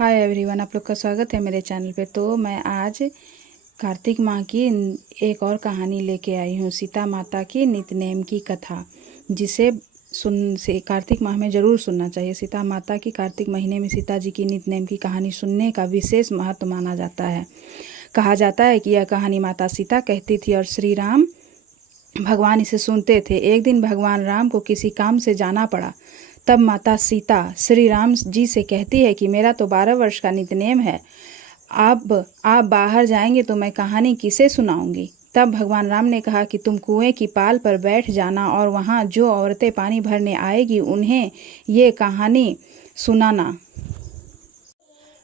Hi everyone, आप लोग का स्वागत है मेरे चैनल पे। तो मैं आज कार्तिक माह की एक और कहानी लेके आई हूँ, सीता माता की नितनेम की कथा, जिसे कार्तिक माह में ज़रूर सुनना चाहिए। सीता माता की कार्तिक महीने में सीता जी की नितनेम की कहानी सुनने का विशेष महत्व माना जाता है। कहा जाता है कि यह कहानी माता सीता कहती थी और श्री राम भगवान इसे सुनते थे। एक दिन भगवान राम को किसी काम से जाना पड़ा। तब माता सीता श्री राम जी से कहती है कि मेरा तो 12 वर्ष का नितनेम है, अब आप बाहर जाएंगे तो मैं कहानी किसे सुनाऊंगी। तब भगवान राम ने कहा कि तुम कुएं की पाल पर बैठ जाना और वहाँ जो औरतें पानी भरने आएगी उन्हें ये कहानी सुनाना।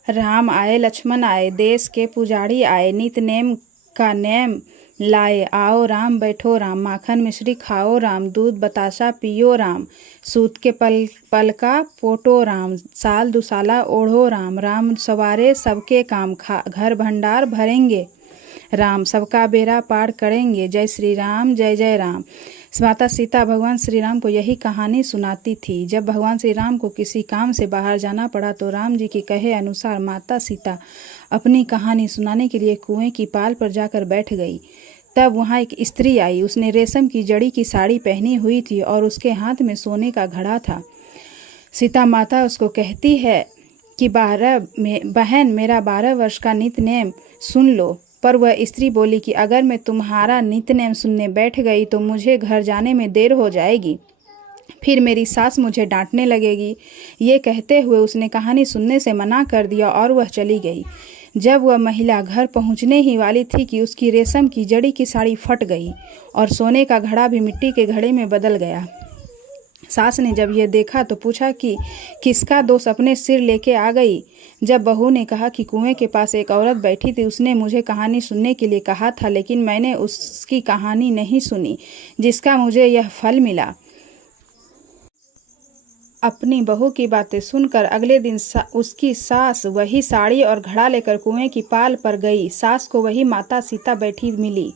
राम आए, लक्ष्मण आए, देश के पुजारी आए, नितनेम का नेम लाए, आओ राम बैठो राम, माखन मिश्री खाओ राम, दूध बताशा पियो राम, सूत के पलका पोटो राम, साल दुसाला ओढ़ो राम, राम सवारे सबके काम, घर भंडार भरेंगे राम, सबका बेड़ा पार करेंगे, जय श्री राम जय जय राम। माता सीता भगवान श्री राम को यही कहानी सुनाती थी। जब भगवान श्री राम को किसी काम से बाहर जाना पड़ा तो राम जी के कहे अनुसार माता सीता अपनी कहानी सुनाने के लिए कुएं की पाल पर जाकर बैठ गई। तब वहाँ एक स्त्री आई। उसने रेशम की जड़ी की साड़ी पहनी हुई थी और उसके हाथ में सोने का घड़ा था। सीता माता उसको कहती है कि बहन मेरा 12 वर्ष का नितनेम सुन लो। पर वह स्त्री बोली कि अगर मैं तुम्हारा नितनेम सुनने बैठ गई तो मुझे घर जाने में देर हो जाएगी, फिर मेरी सास मुझे डांटने लगेगी। ये कहते हुए उसने कहानी सुनने से मना कर दिया और वह चली गई। जब वह महिला घर पहुंचने ही वाली थी कि उसकी रेशम की जड़ी की साड़ी फट गई और सोने का घड़ा भी मिट्टी के घड़े में बदल गया। सास ने जब यह देखा तो पूछा कि किसका दोष अपने सिर लेके आ गई। जब बहू ने कहा कि कुएं के पास एक औरत बैठी थी, उसने मुझे कहानी सुनने के लिए कहा था, लेकिन मैंने उसकी कहानी नहीं सुनी, जिसका मुझे यह फल मिला। अपनी बहू की बातें सुनकर अगले दिन उसकी सास वही साड़ी और घड़ा लेकर कुएं की पाल पर गई। सास को वही माता सीता बैठी मिली।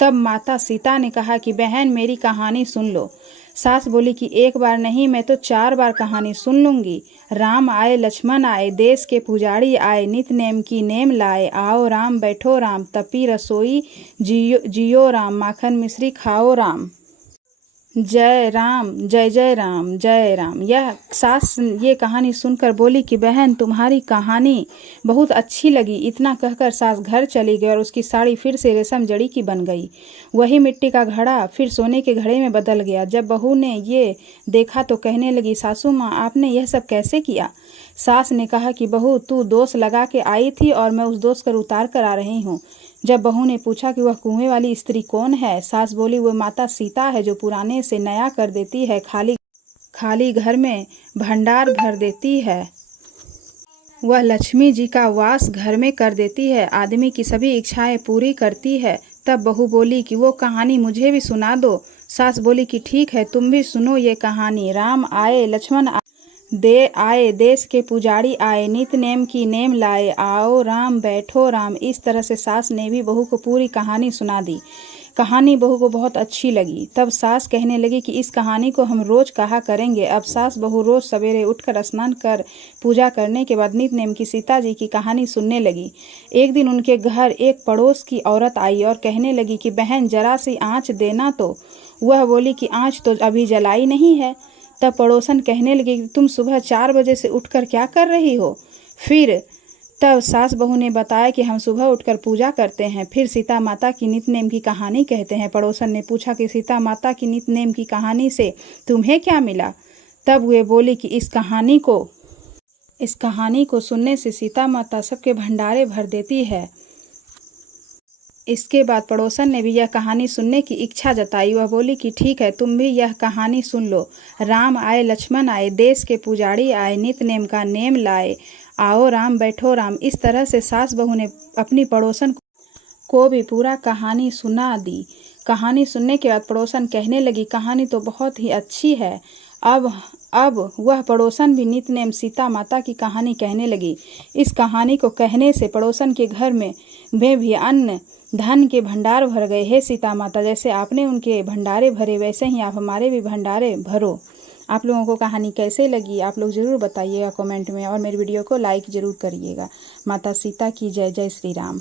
तब माता सीता ने कहा कि बहन मेरी कहानी सुन लो। सास बोली कि एक बार नहीं, मैं तो 4 बार कहानी सुन लूंगी। राम आए, लक्ष्मण आए, देश के पुजारी आए, नितनेम की नेम लाए, आओ राम बैठो राम, तपी रसोई जियो राम, माखन मिश्री खाओ राम, जय राम जय जय राम जय राम। यह सास ये कहानी सुनकर बोली कि बहन तुम्हारी कहानी बहुत अच्छी लगी। इतना कहकर सास घर चली गई और उसकी साड़ी फिर से रेशम जड़ी की बन गई। वही मिट्टी का घड़ा फिर सोने के घड़े में बदल गया। जब बहू ने ये देखा तो कहने लगी, सासू माँ आपने यह सब कैसे किया। सास ने कहा कि बहू तू दोष लगा के आई थी और मैं उस दोष कर उतार कर आ रही हूँ। जब बहू ने पूछा कि वह कुएं वाली स्त्री कौन है, सास बोली वह माता सीता है जो पुराने से नया कर देती है, खाली घर में भंडार भर देती है। वह लक्ष्मी जी का वास घर में कर देती है, आदमी की सभी इच्छाएं पूरी करती है। तब बहू बोली कि वो कहानी मुझे भी सुना दो। सास बोली कि ठीक है, तुम भी सुनो ये कहानी। राम आए, लक्ष्मण आए, देश के पुजारी आए, नितनेम की नेम लाए, आओ राम बैठो राम। इस तरह से सास ने भी बहू को पूरी कहानी सुना दी। कहानी बहू को बहुत अच्छी लगी। तब सास कहने लगी कि इस कहानी को हम रोज कहा करेंगे। अब सास बहू रोज सवेरे उठकर स्नान कर पूजा करने के बाद नितनेम की सीता जी की कहानी सुनने लगी। एक दिन उनके घर एक पड़ोस की औरत आई और कहने लगी कि बहन जरा सी आँच देना। तो वह बोली कि आँच तो अभी जलाई नहीं है। तब पड़ोसन कहने लगी कि तुम सुबह 4 बजे से उठकर क्या कर रही हो। फिर तब सास बहू ने बताया कि हम सुबह उठकर पूजा करते हैं, फिर सीता माता की नितनेम की कहानी कहते हैं। पड़ोसन ने पूछा कि सीता माता की नितनेम की कहानी से तुम्हें क्या मिला। तब वे बोली कि इस कहानी को सुनने से सीता माता सबके भंडारे भर देती है। इसके बाद पड़ोसन ने भी यह कहानी सुनने की इच्छा जताई। वह बोली कि ठीक है, तुम भी यह कहानी सुन लो। राम आए, लक्ष्मण आए, देश के पुजारी आए, नितनेम का नेम लाए, आओ राम बैठो राम। इस तरह से सास बहू ने अपनी पड़ोसन को भी पूरा कहानी सुना दी। कहानी सुनने के बाद पड़ोसन कहने लगी कहानी तो बहुत ही अच्छी है। अब वह पड़ोसन भी नितनेम सीता माता की कहानी कहने लगी। इस कहानी को कहने से पड़ोसन के घर में भी अन्न धन के भंडार भर गए। हे सीता माता, जैसे आपने उनके भंडारे भरे वैसे ही आप हमारे भी भंडारे भरो। आप लोगों को कहानी कैसे लगी आप लोग ज़रूर बताइएगा कमेंट में, और मेरी वीडियो को लाइक ज़रूर करिएगा। माता सीता की जय। जय श्री राम।